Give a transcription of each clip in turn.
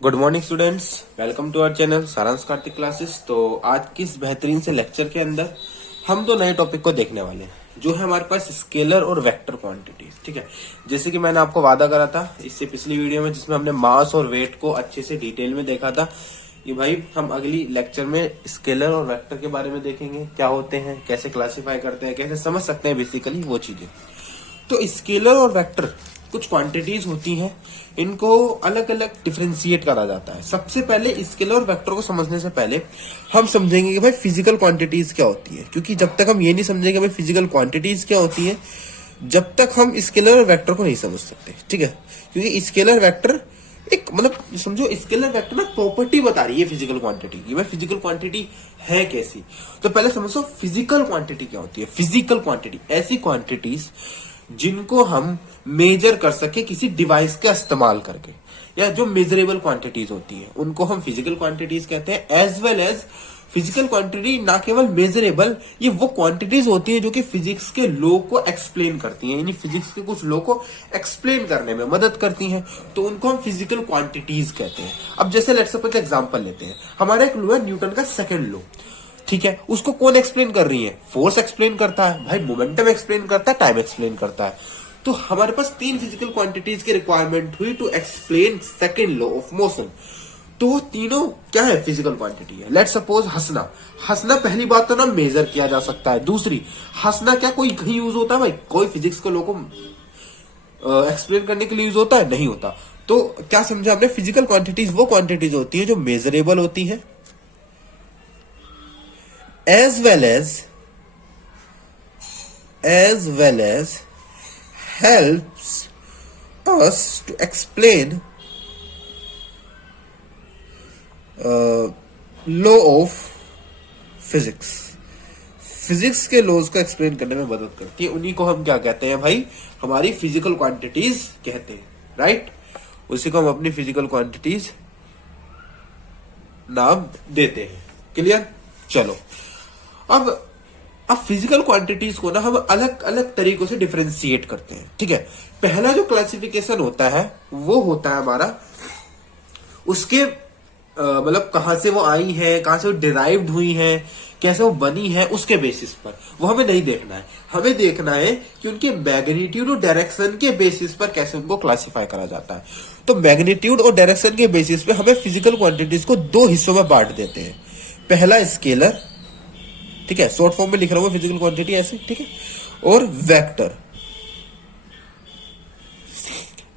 Good morning students, welcome to our channel Saransh Kartik classes. तो आज की इस बेहतरीन से लेक्चर के अंदर हम दो नए टॉपिक को देखने वाले हैं जो है हमारे पास स्केलर और वेक्टर क्वांटिटीज। ठीक है, जैसे कि मैंने आपको वादा करा था इससे पिछली वीडियो में जिसमें हमने मास और वेट को अच्छे से डिटेल में देखा था कि भाई हम अगली लेक्चर में स्केलर और वेक्टर के बारे में देखेंगे, क्या होते हैं, कैसे क्लासीफाई करते हैं, कैसे समझ सकते हैं बेसिकली वो चीजें। तो स्केलर और वेक्टर कुछ क्वांटिटीज होती हैं, इनको अलग अलग डिफरेंशिएट करा जाता है। सबसे पहले स्केलर और वेक्टर को समझने से पहले हम समझेंगे कि भाई फिजिकल क्वांटिटीज क्या होती है, क्योंकि जब तक हम ये नहीं समझेंगे भाई फिजिकल क्वांटिटीज क्या होती है, जब तक हम स्केलर और वेक्टर को नहीं समझ सकते। ठीक है, क्योंकि स्केलर वेक्टर एक मतलब समझो स्केलर वेक्टर ना प्रॉपर्टी बता रही है फिजिकल क्वांटिटी की। भाई फिजिकल क्वांटिटी है कैसी, तो पहले समझो फिजिकल क्वांटिटी क्या होती है। फिजिकल क्वांटिटी ऐसी क्वांटिटीज जिनको हम मेजर कर सके किसी डिवाइस का इस्तेमाल करके, या जो मेजरेबल क्वांटिटीज होती है उनको हम फिजिकल क्वांटिटीज कहते हैं। As well as physical quantity ना केवल मेजरेबल, ये वो क्वांटिटीज होती है जो कि फिजिक्स के लॉ को एक्सप्लेन करती हैं, यानी फिजिक्स के कुछ लॉ को एक्सप्लेन करने में मदद करती हैं, तो उनको हम फिजिकल क्वांटिटीज कहते हैं। अब जैसे लेट्स सपोज एग्जांपल लेते हैं, हमारा एक लॉ है न्यूटन का सेकंड लॉ। ठीक है, उसको कौन एक्सप्लेन कर रही है? फोर्स एक्सप्लेन करता है भाई, मोमेंटम एक्सप्लेन करता है, टाइम एक्सप्लेन करता है। तो हमारे पास तीन फिजिकल क्वांटिटीज की रिक्वायरमेंट हुई to explain second law of motion. तो वो तीनों क्या है? फिजिकल क्वांटिटी है। लेट्स सपोज हंसना। हंसना पहली बात तो ना मेजर किया जा सकता है, दूसरी हंसना क्या कोई कहीं यूज होता है भाई? कोई फिजिक्स के लॉ को एक्सप्लेन करने के लिए यूज होता है? नहीं होता। तो क्या समझा हमने? फिजिकल क्वांटिटीज वो क्वांटिटीज होती है जो मेजरेबल होती है, as well as helps us to explain law of physics। Physics के लॉज को एक्सप्लेन करने में मदद करती है, उन्हीं को हम क्या कहते हैं भाई? हमारी फिजिकल क्वांटिटीज कहते हैं, राइट? उसी को हम अपनी फिजिकल क्वांटिटीज नाम देते हैं। क्लियर? चलो अब फिजिकल क्वांटिटीज को ना हम अलग अलग तरीकों से डिफरेंशिएट करते हैं। ठीक है, पहला जो क्लासिफिकेशन होता है वो होता है हमारा उसके मतलब कहां से वो आई है, कहां से वो डिराइव्ड हुई है, कैसे वो बनी है, उसके बेसिस पर। वो हमें नहीं देखना है, हमें देखना है कि उनके मैग्नीट्यूड और डायरेक्शन के बेसिस पर कैसे उनको क्लासिफाई करा जाता है। तो मैग्नीट्यूड और डायरेक्शन के बेसिस पे हमें फिजिकल क्वांटिटीज को दो हिस्सों में बांट देते हैं। पहला स्केलर, ठीक है, शॉर्ट फॉर्म में लिख रहा हूं फिजिकल क्वांटिटी ऐसे, ठीक है, और वेक्टर।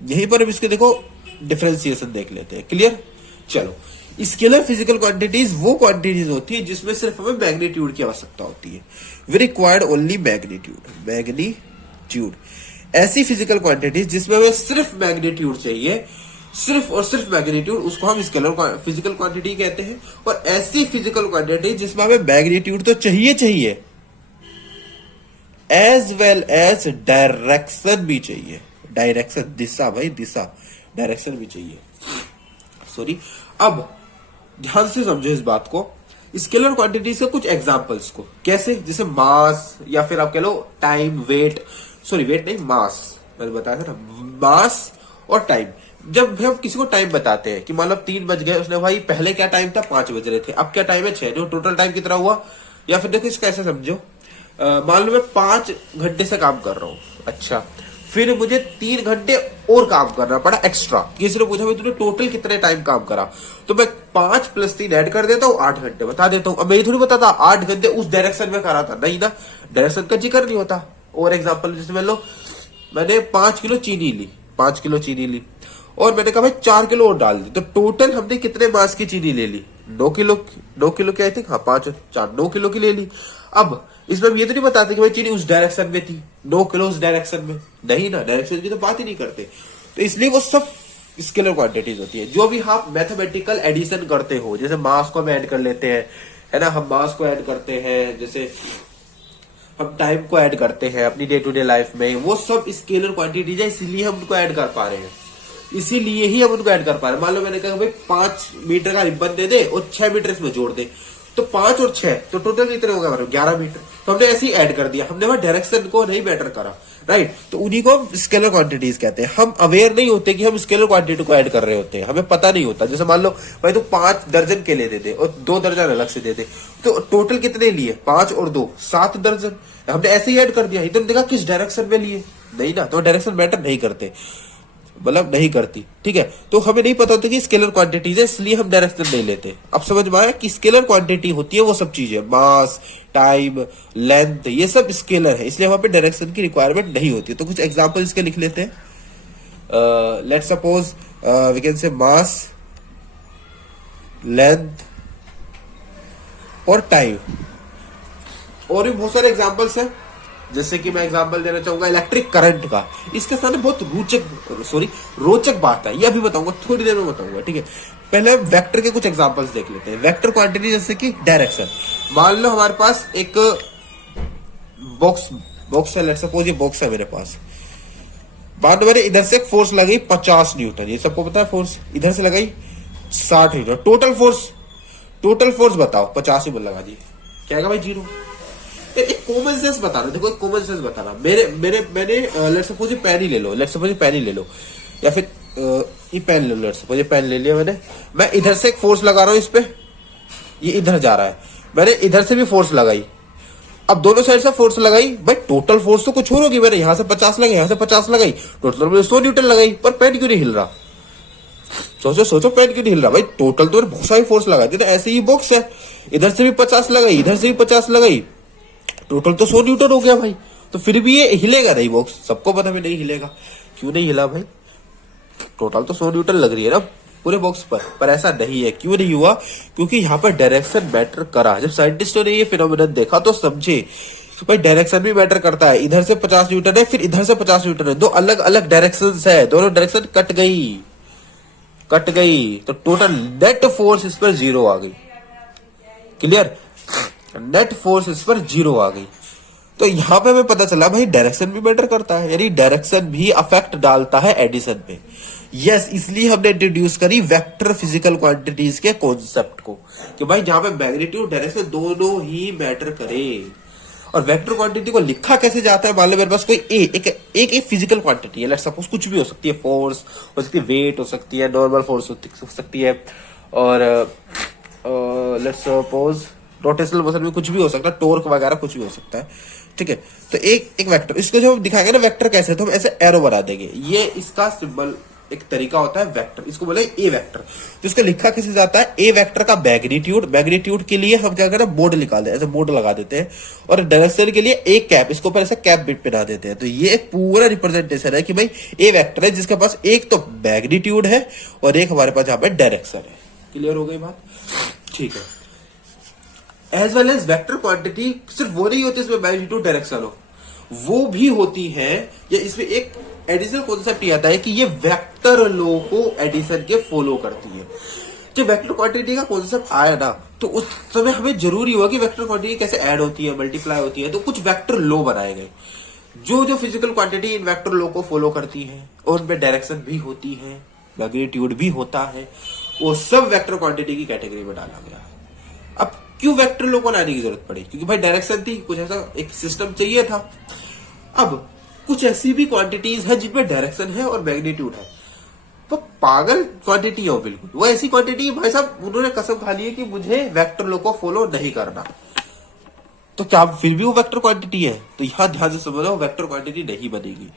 यहीं पर अब इसके देखो डिफरेंशिएशन देख लेते हैं। क्लियर? चलो, स्केलर फिजिकल क्वांटिटीज वो क्वांटिटीज होती है जिसमें सिर्फ हमें मैग्नीट्यूड की आवश्यकता होती है। We required only magnitude. ऐसी फिजिकल क्वांटिटीज जिसमें हमें सिर्फ मैग्नीट्यूड चाहिए, सिर्फ और सिर्फ मैग्नीट्यूड, उसको हम स्केलर फिजिकल क्वांटिटी कहते हैं। और ऐसी फिजिकल क्वांटिटी जिसमें हमें मैग्नीट्यूड तो चाहिए एज वेल एज डायरेक्शन भी चाहिए। डायरेक्शन, दिशा भाई, दिशा, डायरेक्शन भी चाहिए। सॉरी, अब ध्यान से समझो इस बात को। स्केलर क्वांटिटीज के कुछ एग्जांपल्स को कैसे, जैसे मास, या फिर आप कह लो टाइम, वेट, सॉरी वेट नहीं, मास, मैंने बताया था ना, मास और टाइम। जब हम किसी को टाइम बताते हैं कि मान लो 3 बज गए, उसने भाई पहले क्या टाइम था? 5 बज रहे थे, अब क्या टाइम है? 6। जो टोटल टाइम कितना हुआ? या फिर देखो इसका ऐसे समझो, मान लो मैं 5 घंटे से काम कर रहा हूं, अच्छा, फिर मुझे 3 घंटे और काम करना पड़ा एक्स्ट्रा। किसी ने पूछा भाई तूने टोटल कितने टाइम काम करा, तो मैं 5 + 3 ऐड कर देता हूँ, 8 घंटे बता देता हूँ। अब मैं ये थोड़ी बताता 8 घंटे उस डायरेक्शन में करा था, नहीं ना, डायरेक्शन का जिक्र नहीं होता। और एग्जाम्पल जैसे मान लो मैंने 5 किलो चीनी ली, 5 किलो चीनी ली, और मैंने कहा भाई 4 किलो और डाल दी, तो टोटल हमने कितने मास की चीनी ले ली? 9 किलो की, आई थिंक, हाँ 5 और 4 9 किलो की ले ली। अब इसमें हम ये तो नहीं बताते कि भाई चीनी उस डायरेक्शन में थी, 9 किलो उस डायरेक्शन में, नहीं ना, डायरेक्शन की तो बात ही नहीं करते। तो इसलिए वो सब स्केलर क्वांटिटीज होती है। जो भी आप मैथमेटिकल एडिशन करते हो, जैसे मास को हम ऐड कर लेते हैं, है ना, हम मास को ऐड करते हैं, जैसे हम टाइम को ऐड करते हैं अपनी डे टू डे लाइफ में, वो सब स्केलर क्वांटिटीज है, इसीलिए हम उनको ऐड कर पा रहे हैं, इसीलिए ही हम उनको ऐड कर पा रहे हैं। मान लो मैंने कहा भाई 5 मीटर का रिबन दे दे और 6 मीटर इसमें जोड़ दे, तो 5 और 6 तो टोटल कितने हो गए हमारे? 11 मीटर। तो हमने ऐसे ही ऐड कर दिया, हमने वहां डायरेक्शन को नहीं मैटर करा, राइट। तो उन्हीं को हम स्केलर क्वांटिटीज कहते हैं। हम अवेयर नहीं होते कि हम स्केलर क्वांटिटी को ऐड कर रहे होते हैं, हमें पता नहीं होता। जैसे मान लो भाई तो 5 दर्जन केले दे दे और 2 दर्जन अलग से दे दे, तो टोटल कितने लिए, 5 और 2 7 दर्जन, हमने ऐसे ही ऐड कर दिया। इधर देखा किस डायरेक्शन में लिए, नहीं ना, तो डायरेक्शन मैटर नहीं करते, मतलब नहीं करती, ठीक है। तो हमें नहीं पता होता कि स्केलर क्वांटिटीज है, इसलिए हम डायरेक्शन नहीं लेते। अब समझ में आया कि स्केलर क्वांटिटी होती है वो सब चीजें, मास, टाइम, लेंथ, ये सब स्केलर है, इसलिए वहां पे डायरेक्शन की रिक्वायरमेंट नहीं होती। तो कुछ एग्जांपल इसके लिख लेते हैं। Let's suppose we can say mass, length और टाइम। और भी बहुत सारे एग्जांपल्स हैं, जैसे कि मैं एग्जांपल देना चाहूंगा इलेक्ट्रिक करंट का। इसके साथ बहुत रोचक बात है, ये अभी बताऊंगा, थोड़ी देर में बताऊंगा, ठीक है। पहले हम वेक्टर के कुछ एग्जांपल्स देख लेते हैं। वेक्टर क्वांटिटी जैसे कि डायरेक्शन। मान लो हमारे पास एक बॉक्स है, लेट्स सपोज ये बॉक्स है मेरे पास। मान लो मैंने इधर से एक फोर्स लगाई 50 न्यूटन, ये सबको पता है फोर्स। इधर से लगाई 60 न्यूटन। टोटल फोर्स बताओ, 50 ही लगा दी, क्या आएगा भाई, 0। एक कॉमन सेंस बता रहा, देखो एक कॉमन सेंस बता रहा। मैंने लेट्स सपोज ये पेन ही ले लो, या फिर ये पेन ले लो, लेट्स सपोज ये पेन ले लिया मैंने। मैं इधर से एक फोर्स लगा रहा हूं इस पे, ये इधर जा रहा है, मैंने इधर से भी फोर्स लगाई। अब दोनों साइड से फोर्स लगाई भाई, टोटल फोर्स तो कुछ और होगी। मैंने यहां से 50 लगाई, यहां से 50 लगाई, टोटल में 100 न्यूटन लगाई, पर पेन क्यों नहीं हिल रहा? सोचो पेन क्यों नहीं हिल रहा भाई? टोटल तो बहुत सारी फोर्स लगा दी। तो ऐसे ही बॉक्स है, इधर से भी 50 लगाई, इधर से भी 50 लगाई, टोटल तो 100 न्यूटन हो गया भाई। तो फिर भी ये हिलेगा नहीं बॉक्स, सबको पता है नहीं हिलेगा। क्यों नहीं हिला भाई? टोटल तो 100 न्यूटन लग रही है ना पूरे बॉक्स पर ऐसा नहीं है। क्यों नहीं हुआ? क्योंकि यहाँ पर डायरेक्शन मैटर करा। जब साइंटिस्टों ने ये फिनोमिनन देखा तो समझे भाई डायरेक्शन भी मैटर करता है। इधर से 50 न्यूटन है, फिर इधर से 50 न्यूटन है, दो अलग अलग डायरेक्शन है, दोनों डायरेक्शन कट गई, तो टोटल नेट फोर्स इस पर 0 आ गई। क्लियर? नेट फोर्स इस पर 0 आ गई। तो यहां पे हमें पता चला भाई डायरेक्शन भी मैटर करता है, यानी डायरेक्शन भी अफेक्ट डालता है एडिशन पे। यस, इसलिए हमने इंट्रोड्यूस करी वेक्टर फिजिकल क्वांटिटीज के कॉन्सेप्ट को, कि भाई जहां पे मैग्नीट्यूड डायरेक्शन दोनों ही मैटर करे। और वेक्टर क्वांटिटी को लिखा कैसे जाता है? मान लो मेरे पास कोई एक फिजिकल क्वांटिटी है, लेट्स सपोज कुछ भी हो सकती है, फोर्स हो सकती है, वेट हो सकती है, नॉर्मल फोर्स हो सकती है, और लेट्स सपोज रोटेशनल मोशन में कुछ भी हो सकता है, टॉर्क वगैरह कुछ भी हो सकता है, ठीक है। तो एक वेक्टर, इसको जो हम दिखाएंगे ना वेक्टर कैसे, तो हम ऐसे एरो बना देंगे। ये इसका सिंबल एक तरीका होता है वेक्टर, इसको बोले ए वेक्टर। तो इसको लिखा कैसे जाता है? ए वेक्टर का मैग्नीट्यूड के लिए हम क्या करते हैं, बोर्ड निकाल देते हैं, ऐसे बोर्ड लगा देते हैं। और डायरेक्शन के लिए एक कैप, इसको ऊपर ऐसे कैप बिट पहना देते हैं। तो ये एक पूरा रिप्रेजेंटेशन है कि भाई ए वेक्टर है जिसके पास एक तो मैग्नीट्यूड है और एक हमारे पास यहाँ पे डायरेक्शन है। क्लियर हो गई बात? ठीक है। As well as vector quantity सिर्फ वो नहीं होती इसमें मैग्नीट्यूड डायरेक्शन हो, वो भी होती है, या इसमें एक एडिशनल कॉन्सेप्ट आता है कि ये वेक्टर लॉ को एडिशन के फॉलो करती है। जब वेक्टर क्वांटिटी का कॉन्सेप्ट आया ना, तो उस समय हमें जरूरी हुआ कि वेक्टर क्वांटिटी कैसे ऐड होती है, मल्टीप्लाई होती है। तो कुछ वेक्टर लॉ बनाए गए जो physical quantity in vector law को फॉलो करती है, और उनमें डायरेक्शन भी होती है, मैग्नीट्यूड भी होता है, वो सब वेक्टर क्वांटिटी की कैटेगरी में डाला गया। अब क्यों वेक्टर लॉ को लाने की जरूरत पड़ी? क्योंकि भाई डायरेक्शन थी, कुछ ऐसा एक सिस्टम चाहिए था। अब कुछ ऐसी भी क्वांटिटीज है जिनमें डायरेक्शन है और मैग्नीट्यूड है, तो पागल क्वांटिटी है वो, बिल्कुल वो ऐसी क्वांटिटी भाई साहब उन्होंने कसम खा ली है कि मुझे वेक्टर लॉ को फॉलो नहीं करना। तो क्या फिर भी वो वेक्टर क्वांटिटी है? तो यहां ध्यान से समझो, वेक्टर क्वांटिटी नहीं बनेगी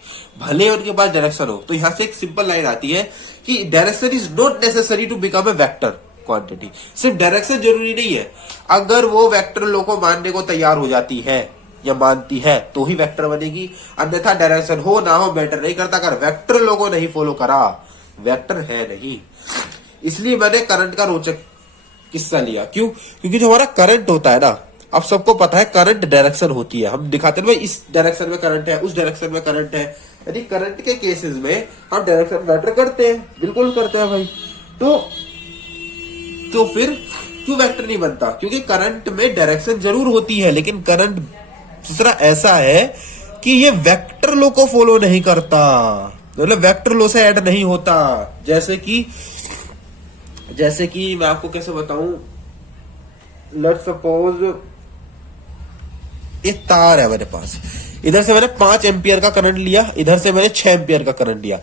भले उनके पास डायरेक्शन हो। तो यहां से एक सिंपल लाइन आती है कि direction is not necessary to become a vector quantity. सिर्फ डायरेक्शन जरूरी नहीं है, अगर वो वेक्टर लॉ को मानने को तैयार हो जाती है या मानती है तो ही वेक्टर बनेगी, अन्यथा डायरेक्शन हो ना हो मैटर नहीं करता। अगर वेक्टर लॉ को नहीं फॉलो करा, वेक्टर है नहीं। इसलिए मैंने करंट का रोचक किस्सा लिया। क्यों? क्योंकि जो हमारा करंट होता है ना, अब सबको पता है करंट डायरेक्शन होती है, हम दिखाते हैं भाई इस डायरेक्शन में करंट है, उस डायरेक्शन में करंट है, यानी करंट के केसेस में हम डायरेक्शन मैटर करते हैं, बिल्कुल करते हैं भाई। तो फिर क्यों वेक्टर नहीं बनता? क्योंकि करंट में डायरेक्शन जरूर होती है, लेकिन करंट दूसरा ऐसा है कि ये वेक्टर लॉ को फॉलो नहीं करता, मतलब वेक्टर लॉ से ऐड नहीं होता। जैसे कि मैं आपको कैसे बताऊं, लेट्स सपोज ये तार है मेरे पास, इधर से मैंने 5 एम्पियर का करंट लिया, इधर से मैंने 6 एम्पियर का करंट लिया,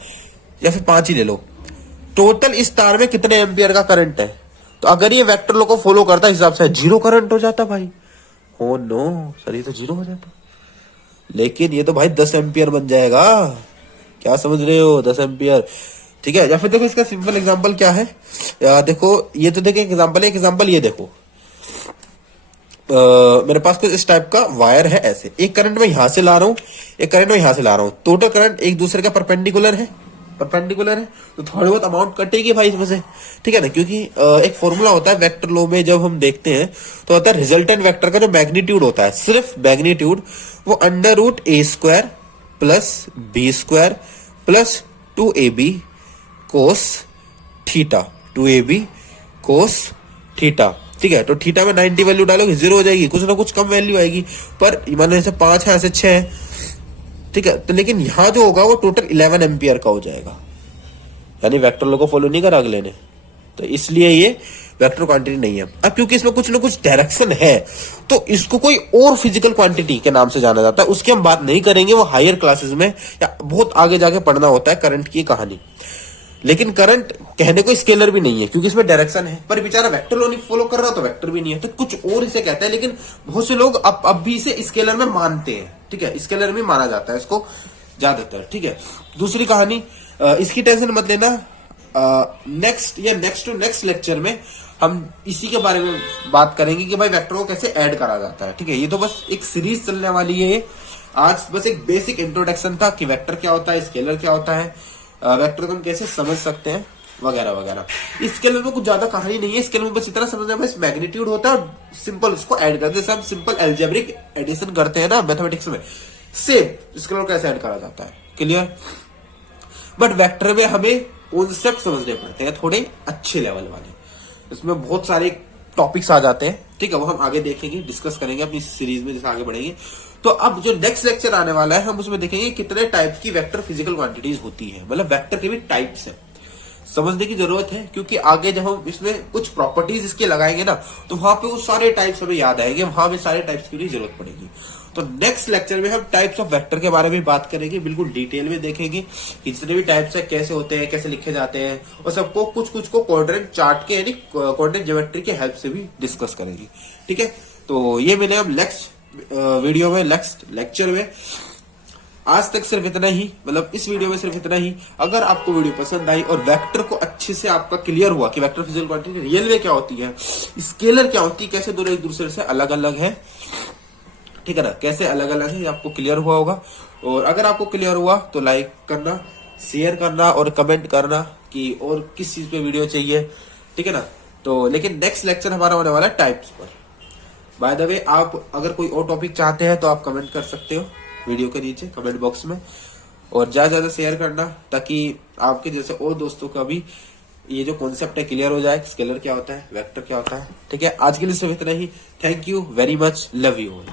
या फिर 5 ही ले लो, टोटल इस तार में कितने एम्पियर का करंट है? तो अगर ये वेक्टर लॉ को फॉलो करता हिसाब से 0 करंट हो जाता भाई। ओ नो सर, ये तो 0 हो जाता, लेकिन ये तो भाई 10 एम्पियर बन जाएगा। क्या समझ रहे हो? 10 एम्पियर, ठीक है। या फिर देखो इसका सिंपल एग्जांपल क्या है, देखो ये तो देखो एग्जांपल है, एग्जांपल ये देखो, मेरे पास कुछ इस टाइप का वायर है, ऐसे एक करंट में यहां से ला रहा हूं, एक करंट में यहां से ला रहा हूं, टोटल करंट एक दूसरे का परपेंडिकुलर है, परपेंडिकुलर है, तो थोड़ी बहुत अमाउंट कटेगी भाई इसमें से, ठीक है ना। क्योंकि एक फॉर्मूला होता है वेक्टर लॉ में, जब हम देखते हैं तो होता है रिजल्टेंट वेक्टर का जो मैग्नीट्यूड होता है, सिर्फ मैग्नीट्यूड, वो under root a square plus b square plus 2ab cos theta, 2ab cos theta, ठीक है। तो थीटा में 90 वैल्यू डालोगे 0 हो जाएगी, कुछ ना कुछ कम वैल्यू आएगी, पर मान लो ऐसे 5 है, ऐसे 6 है, ठीक है। तो लेकिन यहां जो होगा वो टोटल 11 एम्पियर का हो जाएगा, यानी वेक्टर लॉ को फॉलो नहीं करा अगले ने, तो इसलिए ये वेक्टर क्वांटिटी नहीं है। अब क्योंकि इसमें कुछ ना कुछ डायरेक्शन है, तो इसको कोई और फिजिकल क्वांटिटी के नाम से जाना जाता है, उसकी हम बात नहीं करेंगे, वो हायर क्लासेस में या बहुत आगे जाके पढ़ना होता है करंट की कहानी। लेकिन करंट कहने को स्केलर भी नहीं है, क्योंकि इसमें डायरेक्शन है, पर बेचारा वेक्टर लॉ नहीं फॉलो कर रहा तो वेक्टर भी नहीं है, तो कुछ और इसे कहते हैं। लेकिन बहुत से लोग अब भी इसे स्केलर में मानते हैं, ठीक है, स्केलर में माना जाता है इसको ज्यादातर, ठीक है। दूसरी कहानी, इसकी टेंशन मत लेना, नेक्स्ट या नेक्स्ट टू नेक्स्ट लेक्चर में हम इसी के बारे में बात करेंगे कि भाई वेक्टर को कैसे ऐड करा जाता है, ठीक है। ये तो बस एक सीरीज चलने वाली है, आज बस एक बेसिक इंट्रोडक्शन था कि वेक्टर क्या होता है, स्केलर क्या होता है, वेक्टर को हम कैसे समझ सकते हैं, वगैरह वगैरह। इस स्केलर में कुछ ज्यादा कहानी नहीं है, स्केलर में बस इतना समझना है, बस मैग्नीट्यूड होता है और सिंपल उसको ऐड करते हैं, जैसे हम सिंपल एल्जेब्रिक एडिशन करते हैं ना मैथमेटिक्स में, सेम स्केलर कैसे ऐड करा जाता है, क्लियर। बट वेक्टर में हमें कॉन्सेप्ट समझने पड़ते हैं थोड़े अच्छे लेवल वाले, इसमें बहुत सारे टॉपिक्स आ जाते हैं, ठीक है, वो हम आगे देखेंगे, डिस्कस करेंगे अपनी सीरीज में जैसे आगे बढ़ेंगे। तो अब जो नेक्स्ट लेक्चर आने वाला है हम उसमें देखेंगे कितने टाइप की वेक्टर फिजिकल क्वांटिटीज होती है, मतलब वेक्टर के भी टाइप्स है, समझने की जरूरत है। क्योंकि आगे जब हम इसमें कुछ प्रॉपर्टीज इसके लगाएंगे ना, तो वहां पे वो सारे टाइप्स हमें याद आएंगे, वहां पे सारे टाइप्स की भी जरूरत पड़ेगी। तो नेक्स्ट लेक्चर में हम टाइप्स ऑफ वेक्टर के बारे में बात करेंगे, बिल्कुल डिटेल में देखेंगे कि जितने भी टाइप्स है कैसे होते हैं, कैसे लिखे जाते हैं, और सबको कुछ कुछ को कोऑर्डिनेट चार्ट के यानी कोऑर्डिनेट ज्योमेट्री के हेल्प से भी डिस्कस करेंगे, ठीक है। तो ये मिले हम नेक्स्ट वीडियो में, नेक्स्ट लेक्चर में। आज तक सिर्फ इतना ही, मतलब इस वीडियो में सिर्फ इतना ही। अगर आपको वीडियो पसंद आई और वेक्टर को अच्छे से आपका क्लियर हुआ कि वेक्टर फिजिकल क्वांटिटी रियल में क्या होती है, स्केलर क्या होती है, कैसे दोनों एक दूसरे से अलग अलग है, ठीक है ना, कैसे अलग अलग है, आपको क्लियर हुआ होगा। और अगर आपको क्लियर हुआ तो लाइक करना, शेयर करना और कमेंट करना कि और किस चीज पे वीडियो चाहिए, ठीक है ना। तो लेकिन नेक्स्ट लेक्चर हमारा होने वाला है टाइप्स पर। बाय द वे, आप अगर कोई और टॉपिक चाहते हैं तो आप कमेंट कर सकते हो वीडियो के नीचे कमेंट बॉक्स में, और ज्यादा शेयर करना ताकि आपके जैसे और दोस्तों का भी ये जो कॉन्सेप्ट है क्लियर हो जाए, स्केलर क्या होता है, वेक्टर क्या होता है, ठीक है। आज के लिए सिर्फ इतना ही। Thank you very much, love you all.